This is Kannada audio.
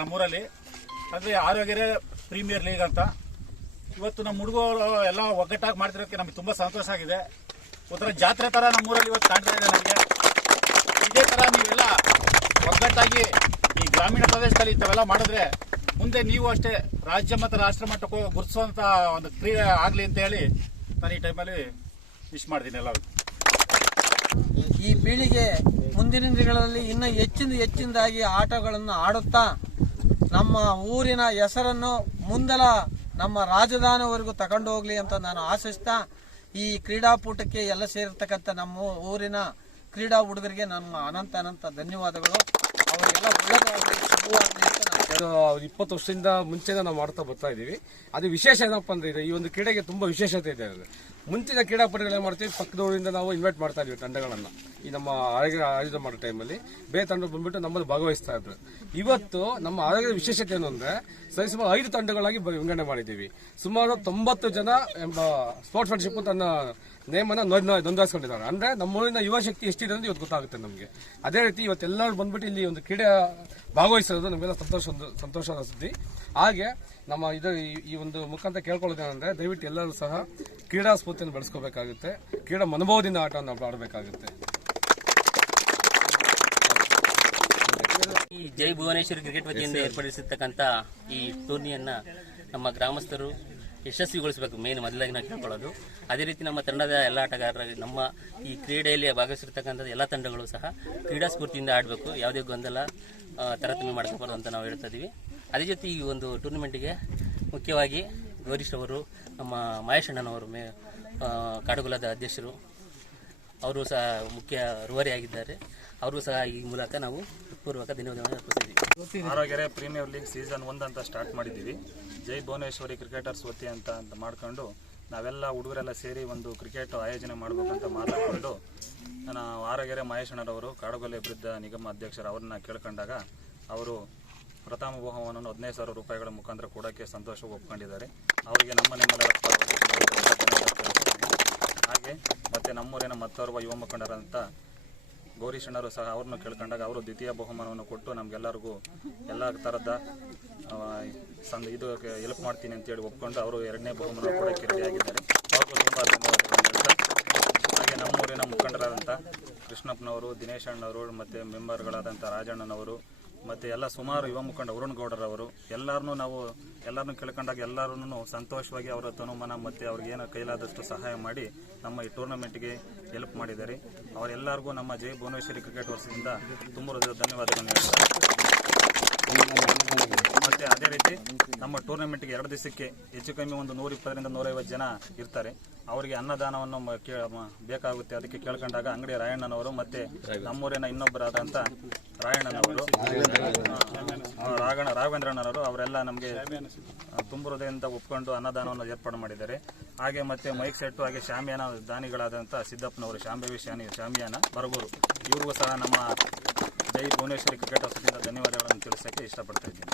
ನಮ್ಮೂರಲ್ಲಿ ಅಂದ್ರೆ ಆರೋಗ್ಯ ಪ್ರೀಮಿಯರ್ ಲೀಗ್ ಅಂತ ಇವತ್ತು ನಮ್ಮ ಹುಡುಗರು ಎಲ್ಲ ಒಗ್ಗಟ್ಟಾಗಿ ಮಾಡ್ತಿರೋದಕ್ಕೆ ನಮಗೆ ತುಂಬಾ ಸಂತೋಷ ಆಗಿದೆ. ಒಂಥರ ಜಾತ್ರೆ ತರ ನಮ್ಮೂರಲ್ಲಿ ಇವತ್ತು ಕಾಣ್ತಾ ಇದೆ ನಮಗೆ. ಇದೇ ತರ ನೀವೆಲ್ಲ ಒಗ್ಗಟ್ಟಾಗಿ ಈ ಗ್ರಾಮೀಣ ಪ್ರದೇಶದಲ್ಲಿ ಇಂಥವೆಲ್ಲ ಮಾಡಿದ್ರೆ ಮುಂದೆ ನೀವು ಅಷ್ಟೇ ರಾಜ್ಯ ಮತ್ತು ರಾಷ್ಟ್ರ ಮಟ್ಟಕ್ಕೆ ಗುರುತಿಸುವಂತ ಒಂದು ಕ್ರೀಡೆ ಆಗಲಿ ಅಂತ ಹೇಳಿ ನಾನು ಈ ಟೈಮಲ್ಲಿ ವಿಶ್ ಮಾಡ್ತೀನಿ ಎಲ್ಲ. ಈ ಪೀಳಿಗೆ ಮುಂದಿನ ದಿನಗಳಲ್ಲಿ ಇನ್ನೂ ಹೆಚ್ಚಿನದಾಗಿ ಆಟಗಳನ್ನು ಆಡುತ್ತಾ ನಮ್ಮ ಊರಿನ ಹೆಸರನ್ನು ಮುಂದಲ ನಮ್ಮ ರಾಜಧಾನಿವರೆಗೂ ತಗೊಂಡು ಹೋಗ್ಲಿ ಅಂತ ನಾನು ಆಶಿಸ್ತಾ ಈ ಕ್ರೀಡಾಪೂಟಕ್ಕೆ ಎಲ್ಲ ಸೇರಿರ್ತಕ್ಕಂಥ ನಮ್ಮ ಊರಿನ ಕ್ರೀಡಾ ಹುಡುಗರಿಗೆ ನಮ್ಮ ಅನಂತ ಧನ್ಯವಾದಗಳು. ಅವರಿಗೆಲ್ಲ ಅದು 20 ವರ್ಷದಿಂದ ಮುಂಚೆನೇ ನಾವು ಮಾಡ್ತಾ ಬರ್ತಾ ಇದೀವಿ. ಅದು ವಿಶೇಷ ಏನಪ್ಪ ಅಂದ್ರೆ ಈ ಒಂದು ಕ್ರೀಡೆಗೆ ತುಂಬಾ ವಿಶೇಷತೆ ಇದೆ. ಮುಂಚಿನ ಕ್ರೀಡಾಪಟುಗಳು ಮಾಡ್ತೀವಿ, ಪಕ್ಕದವರಿಂದ ನಾವು ಇನ್ವೈಟ್ ಮಾಡ್ತಾ ಇದೀವಿ ತಂಡಗಳನ್ನ. ಈ ನಮ್ಮ ಆಯೋಜನೆ ಮಾಡೋ ಟೈಮಲ್ಲಿ ಬೇರೆ ತಂಡ ಬಂದ್ಬಿಟ್ಟು ನಮ್ಮಲ್ಲಿ ಭಾಗವಹಿಸ್ತಾ ಇದ್ರು. ಇವತ್ತು ನಮ್ಮ ಆರೋಗ್ಯದ ವಿಶೇಷತೆ ಏನು ಅಂದ್ರೆ ಸರಿಸುಮಾರು 5 ತಂಡಗಳಾಗಿ ವಿಂಗಡಣೆ ಮಾಡಿದ್ದೀವಿ. ಸುಮಾರು 90 ಜನ ಸ್ಪೋರ್ಟ್ಸ್ ಫ್ರೆಂಡ್ಶಿಪ್ ತನ್ನ ನೇಮನ್ನ ನೋಂದಾಯಿಸಿಕೊಂಡಿದ್ದಾರೆ. ಅಂದ್ರೆ ನಮ್ಮೂರಿನ ಯುವ ಶಕ್ತಿ ಎಷ್ಟಿದೆ ಅಂತ ಇವತ್ತು ಗೊತ್ತಾಗುತ್ತೆ ನಮಗೆ. ಅದೇ ರೀತಿ ಇವತ್ತೆಲ್ಲರೂ ಬಂದ್ಬಿಟ್ಟು ಇಲ್ಲಿ ಒಂದು ಕ್ರೀಡೆ ಭಾಗವಹಿಸೋದು ನಮಗೆಲ್ಲ ಸಂತೋಷದ ಸುದ್ದಿ. ಹಾಗೆ ನಮ್ಮ ಈ ಒಂದು ಮುಖಾಂತರ ಕೇಳ್ಕೊಳ್ಳೋದೇನಂದ್ರೆ ದಯವಿಟ್ಟು ಎಲ್ಲರೂ ಸಹ ಕ್ರೀಡಾ ಸ್ಫೂರ್ತಿಯನ್ನು ಬೆಳೆಸ್ಕೋಬೇಕಾಗುತ್ತೆ. ಕ್ರೀಡಾ ಮನೋಭಾವದಿಂದ ಆಟವನ್ನು ಆಡಬೇಕಾಗುತ್ತೆ. ಈ ಜೈ ಭುವನೇಶ್ವರಿ ಕ್ರಿಕೆಟ್ ವತಿಯಿಂದ ಏರ್ಪಡಿಸಿರ್ತಕ್ಕಂಥ ಈ ಟೂರ್ನಿಯನ್ನ ನಮ್ಮ ಗ್ರಾಮಸ್ಥರು ಯಶಸ್ವಿಗೊಳಿಸಬೇಕು, ಮೇನ್ ಮೊದಲಾಗಿ ನಾವು ಕೇಳ್ಕೊಳ್ಳೋದು. ಅದೇ ರೀತಿ ನಮ್ಮ ತಂಡದ ಎಲ್ಲ ಆಟಗಾರರು ನಮ್ಮ ಈ ಕ್ರೀಡೆಯಲ್ಲಿ ಭಾಗವಹಿಸಿರ್ತಕ್ಕಂಥ ಎಲ್ಲ ತಂಡಗಳು ಸಹ ಕ್ರೀಡಾ ಸ್ಫೂರ್ತಿಯಿಂದ ಆಡಬೇಕು, ಯಾವುದೇ ಗೊಂದಲ ತಾರತಮ್ಯ ಮಾಡ್ಕೋಬಾರ್ದು ಅಂತ ನಾವು ಹೇಳ್ತಾ ಇದೀವಿ. ಅದೇ ಜೊತೆ ಈ ಒಂದು ಟೂರ್ನಿಮೆಂಟ್ಗೆ ಮುಖ್ಯವಾಗಿ ಗೌರೀಶ್ ಅವರು, ನಮ್ಮ ಮಹೇಶ್ ಅಣ್ಣನವರು ಕಾಡುಗೊಲ್ಲದ ಅಧ್ಯಕ್ಷರು, ಅವರು ಸಹ ಮುಖ್ಯ ರೂವಾರಿಯಾಗಿದ್ದಾರೆ. ಅವರು ಸಹ ಈ ಮೂಲಕ ನಾವು ಪೂರ್ವಕ ಧನ್ಯವಾದಗಳನ್ನು ಅರ್ಪಿಸಿದ್ದೀವಿ. ಆರೋಗ್ಯ ಪ್ರೀಮಿಯರ್ ಲೀಗ್ ಸೀಸನ್ 1 ಅಂತ ಸ್ಟಾರ್ಟ್ ಮಾಡಿದ್ದೀವಿ. ಜೈ ಭುವನೇಶ್ವರಿ ಕ್ರಿಕೆಟರ್ಸ್ ವತಿ ಅಂತ ಮಾಡ್ಕೊಂಡು ನಾವೆಲ್ಲ ಹುಡುಗರೆಲ್ಲ ಸೇರಿ ಒಂದು ಕ್ರಿಕೆಟ್ ಆಯೋಜನೆ ಮಾಡಬೇಕಂತ ಮಾತಾಡಿಕೊಂಡು ನಾನು ಆರೋಗ್ಯ ಮಹೇಶ್ ಅಣ್ಣರವರು ಕಾಡುಗೊಲ್ಲ ಅಭಿವೃದ್ಧಿ ನಿಗಮ ಅಧ್ಯಕ್ಷರು ಅವ್ರನ್ನ ಕೇಳ್ಕೊಂಡಾಗ ಅವರು ಪ್ರಥಮ ಬಹುಮಾನವನ್ನು 15,000 ರೂಪಾಯಿಗಳ ಮುಖಾಂತರ ಕೊಡೋಕ್ಕೆ ಸಂತೋಷವಾಗಿ ಒಪ್ಕೊಂಡಿದ್ದಾರೆ. ಅವರಿಗೆ ನಮ್ಮ ಹಾಗೆ ಮತ್ತು ನಮ್ಮೂರಿನ ಮತ್ತೋರ್ವ ಯುವ ಮುಖಂಡರಂತ ಗೌರೀಶ್ ಅಣ್ಣರು ಸಹ ಅವ್ರನ್ನ ಕೇಳ್ಕೊಂಡಾಗ ಅವರು ದ್ವಿತೀಯ ಬಹುಮಾನವನ್ನು ಕೊಟ್ಟು ನಮಗೆಲ್ಲರಿಗೂ ಎಲ್ಲ ಥರದ ಇದು ಹೆಲ್ಪ್ ಮಾಡ್ತೀನಿ ಅಂತೇಳಿ ಒಪ್ಕೊಂಡು ಅವರು 2ನೇ ಬಹುಮಾನ ಕೊಡೋಕ್ಕೆ ರೆಡಿಯಾಗಿದ್ದಾರೆ. ಅವ್ರಿಗೂ ತುಂಬ ಧನ್ಯವಾದಗಳು. ಹಾಗೆ ನಮ್ಮೂರಿನ ಮುಖಂಡರಾದಂಥ ಕೃಷ್ಣಪ್ಪನವರು, ದಿನೇಶ್ ಅಣ್ಣವರು ಮತ್ತು ಮೆಂಬರ್ಗಳಾದಂಥ ರಾಜಣ್ಣನವರು ಮತ್ತು ಎಲ್ಲ ಸುಮಾರು ಯುವ ಮುಖಂಡ ವರುಣ್ ಗೌಡರವರು ಎಲ್ಲರನ್ನೂ ಕೇಳ್ಕೊಂಡಾಗ ಎಲ್ಲರೂ ಸಂತೋಷವಾಗಿ ಅವರ ತನುಮನ ಮತ್ತು ಅವ್ರಿಗೇನು ಕೈಲಾದಷ್ಟು ಸಹಾಯ ಮಾಡಿ ನಮ್ಮ ಈ ಟೂರ್ನಮೆಂಟ್ಗೆ ಹೆಲ್ಪ್ ಮಾಡಿದ್ದಾರೆ. ಅವರೆಲ್ಲರಿಗೂ ನಮ್ಮ ಜೈ ಭುವನೇಶ್ವರಿ ಕ್ರಿಕೆಟ್ ವರ್ಷದಿಂದ ತುಂಬ ಧನ್ಯವಾದಗಳನ್ನು ಹೇಳ್ತಾರೆ. ಮತ್ತು ಅದೇ ರೀತಿ ನಮ್ಮ ಟೂರ್ನಮೆಂಟ್ಗೆ 2 ದಿವಸಕ್ಕೆ ಹೆಚ್ಚು ಕಮ್ಮಿ ಒಂದು 120ರಿಂದ 150 ಜನ ಇರ್ತಾರೆ. ಅವರಿಗೆ ಅನ್ನದಾನವನ್ನು ಬೇಕಾಗುತ್ತೆ. ಅದಕ್ಕೆ ಕೇಳ್ಕೊಂಡಾಗ ಅಂಗಡಿ ರಾಯಣ್ಣನವರು ಮತ್ತು ನಮ್ಮೂರಿನ ಇನ್ನೊಬ್ಬರಾದಂಥ ರಾಯಣ್ಣನವರು, ರಾಘವೇಂದ್ರಣ್ಣನವರು ಅವರೆಲ್ಲ ನಮಗೆ ತುಂಬ ಹೃದಯದಿಂದ ಒಪ್ಕೊಂಡು ಅನ್ನದಾನವನ್ನು ಏರ್ಪಾಡು ಮಾಡಿದ್ದಾರೆ. ಹಾಗೆ ಮತ್ತೆ ಮೈಕ್ ಸೆಟ್ಟು ಹಾಗೆ ಶಾಮಿಯಾನ ದಾನಿಗಳಾದಂಥ ಸಿದ್ದಪ್ಪನವರು, ಶಾಂಭವಿ ಶಾಮಿಯಾನ ಬರಗೂರು, ಇವ್ರಿಗೂ ಸಹ ನಮ್ಮ ಜೈ ಭುವನೇಶ್ವರಿ ಕ್ರಿಕೆಟ್ ವತಿಯಿಂದ ಧನ್ಯವಾದಗಳನ್ನು ತಿಳಿಸೋಕ್ಕೆ ಇಷ್ಟಪಡ್ತಾ ಇದ್ದೀನಿ.